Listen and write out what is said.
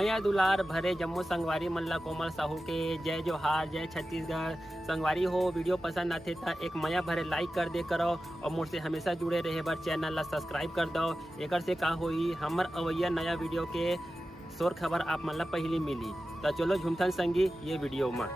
मैया दुलार भरे जम्मू संगवारी मल्ला कोमल साहू के जय जोहार, जय छत्तीसगढ़। संगवारी हो वीडियो पसंद आते तो एक मैया भरे लाइक कर दे करो और मुझसे हमेशा जुड़े रहे बर चैनल ला सब्सक्राइब कर दो। एक से का होई हमर अवैया नया वीडियो के शोर खबर आप मन ला पहली मिली। तो चलो झुमथन संगी ये वीडियो में।